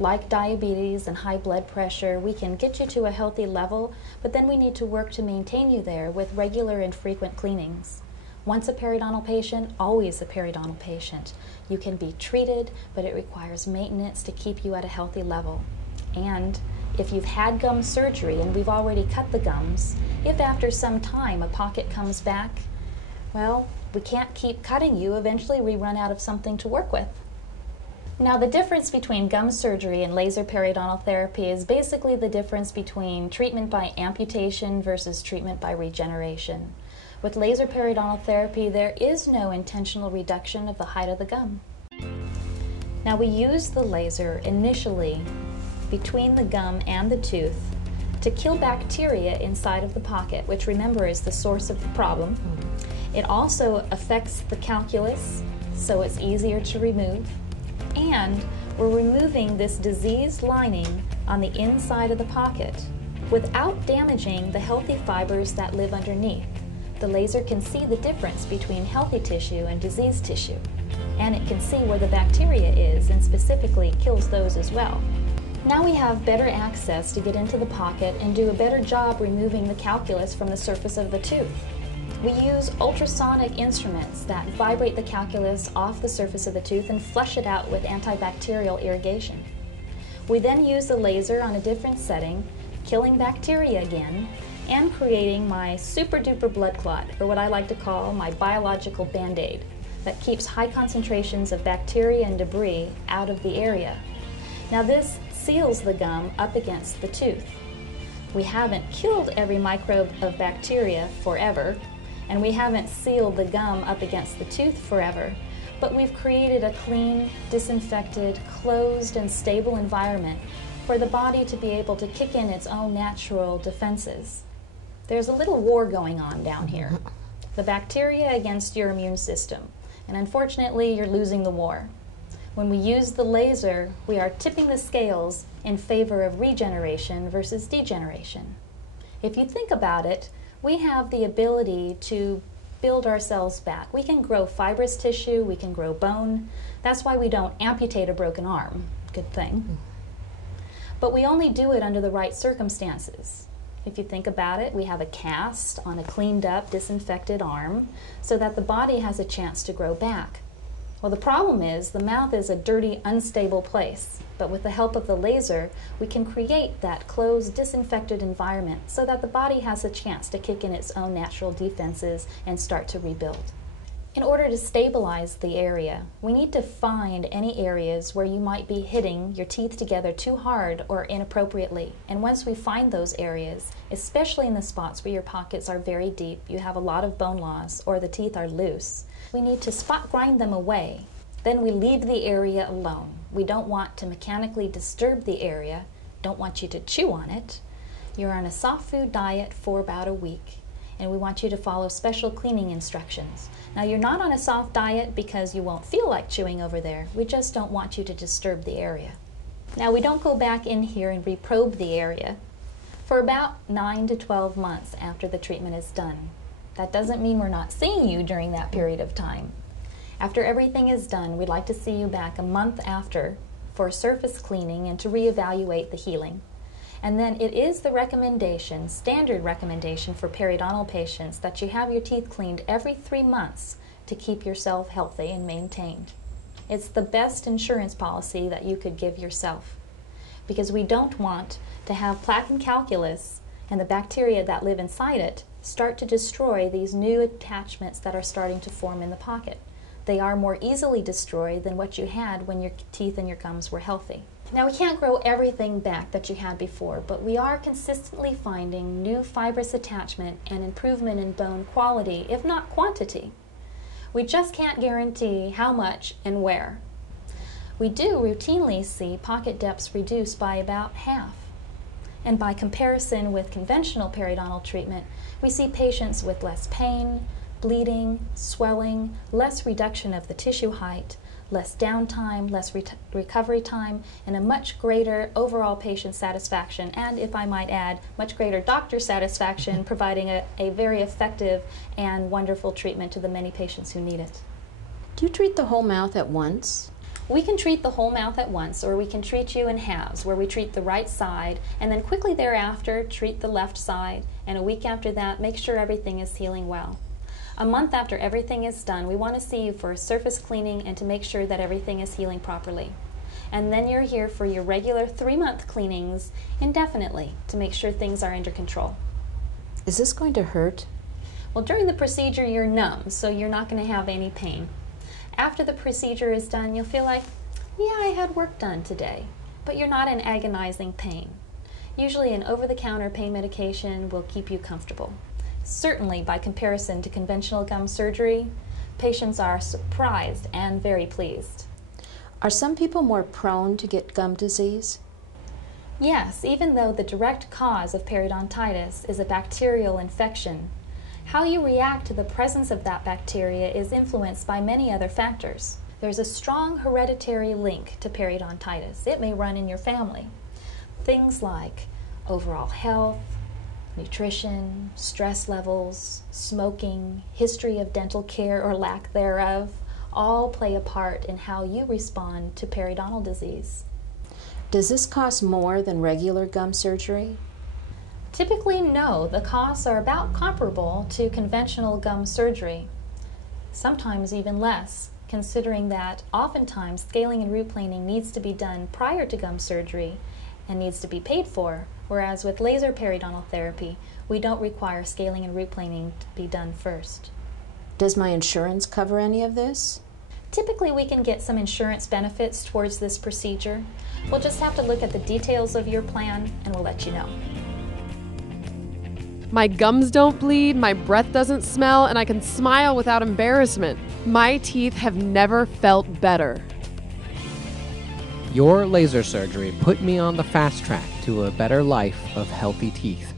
Like diabetes and high blood pressure, we can get you to a healthy level, but then we need to work to maintain you there with regular and frequent cleanings. Once a periodontal patient, always a periodontal patient. You can be treated, but it requires maintenance to keep you at a healthy level. And if you've had gum surgery and we've already cut the gums, if after some time a pocket comes back, well, we can't keep cutting you. Eventually we run out of something to work with. Now, the difference between gum surgery and laser periodontal therapy is basically the difference between treatment by amputation versus treatment by regeneration. With laser periodontal therapy, there is no intentional reduction of the height of the gum. Now, we use the laser initially between the gum and the tooth to kill bacteria inside of the pocket, which, remember, is the source of the problem. It also affects the calculus, so it's easier to remove. And we're removing this diseased lining on the inside of the pocket without damaging the healthy fibers that live underneath. The laser can see the difference between healthy tissue and diseased tissue, and it can see where the bacteria is and specifically kills those as well. Now we have better access to get into the pocket and do a better job removing the calculus from the surface of the tooth. We use ultrasonic instruments that vibrate the calculus off the surface of the tooth and flush it out with antibacterial irrigation. We then use the laser on a different setting, killing bacteria again, and creating my super duper blood clot, or what I like to call my biological band-aid, that keeps high concentrations of bacteria and debris out of the area. Now this seals the gum up against the tooth. We haven't killed every microbe of bacteria forever, and we haven't sealed the gum up against the tooth forever, but we've created a clean, disinfected, closed, and stable environment for the body to be able to kick in its own natural defenses. There's a little war going on down here. The bacteria against your immune system, and unfortunately you're losing the war. When we use the laser, we are tipping the scales in favor of regeneration versus degeneration. If you think about it, we have the ability to build ourselves back. We can grow fibrous tissue, we can grow bone. That's why we don't amputate a broken arm. Good thing. But we only do it under the right circumstances. If you think about it, we have a cast on a cleaned up, disinfected arm so that the body has a chance to grow back. Well, the problem is the mouth is a dirty, unstable place, but with the help of the laser, we can create that closed, disinfected environment so that the body has a chance to kick in its own natural defenses and start to rebuild. In order to stabilize the area, we need to find any areas where you might be hitting your teeth together too hard or inappropriately. And once we find those areas, especially in the spots where your pockets are very deep, you have a lot of bone loss, or the teeth are loose, we need to spot grind them away. Then we leave the area alone. We don't want to mechanically disturb the area, don't want you to chew on it. You're on a soft food diet for about a week, and we want you to follow special cleaning instructions. Now, you're not on a soft diet because you won't feel like chewing over there. We just don't want you to disturb the area. Now, we don't go back in here and reprobe the area for about 9 to 12 months after the treatment is done. That doesn't mean we're not seeing you during that period of time. After everything is done, we'd like to see you back a month after for surface cleaning and to reevaluate the healing. And then it is the recommendation, standard recommendation for periodontal patients, that you have your teeth cleaned every 3 months to keep yourself healthy and maintained. It's the best insurance policy that you could give yourself, because we don't want to have plaque and calculus and the bacteria that live inside it start to destroy these new attachments that are starting to form in the pocket. They are more easily destroyed than what you had when your teeth and your gums were healthy. Now, we can't grow everything back that you had before, but we are consistently finding new fibrous attachment and improvement in bone quality, if not quantity. We just can't guarantee how much and where. We do routinely see pocket depths reduced by about half. And by comparison with conventional periodontal treatment, we see patients with less pain, bleeding, swelling, less reduction of the tissue height, less downtime, less recovery time, and a much greater overall patient satisfaction, and, if I might add, much greater doctor satisfaction, providing a very effective and wonderful treatment to the many patients who need it. Do you treat the whole mouth at once? We can treat the whole mouth at once, or we can treat you in halves, where we treat the right side, and then quickly thereafter treat the left side, and a week after that make sure everything is healing well. A month after everything is done, we want to see you for a surface cleaning and to make sure that everything is healing properly. And then you're here for your regular 3-month cleanings indefinitely to make sure things are under control. Is this going to hurt? Well, during the procedure you're numb, so you're not going to have any pain. After the procedure is done, you'll feel like, yeah, I had work done today, but you're not in agonizing pain. Usually an over-the-counter pain medication will keep you comfortable. Certainly, by comparison to conventional gum surgery, patients are surprised and very pleased. Are some people more prone to get gum disease? Yes, even though the direct cause of periodontitis is a bacterial infection, how you react to the presence of that bacteria is influenced by many other factors. There's a strong hereditary link to periodontitis. It may run in your family. Things like overall health, nutrition, stress levels, smoking, history of dental care or lack thereof, all play a part in how you respond to periodontal disease. Does this cost more than regular gum surgery? Typically, no. The costs are about comparable to conventional gum surgery, sometimes even less, considering that oftentimes scaling and root planing needs to be done prior to gum surgery and needs to be paid for, whereas with laser periodontal therapy, we don't require scaling and root planing to be done first. Does my insurance cover any of this? Typically, we can get some insurance benefits towards this procedure. We'll just have to look at the details of your plan and we'll let you know. My gums don't bleed, my breath doesn't smell, and I can smile without embarrassment. My teeth have never felt better. Your laser surgery put me on the fast track to a better life of healthy teeth.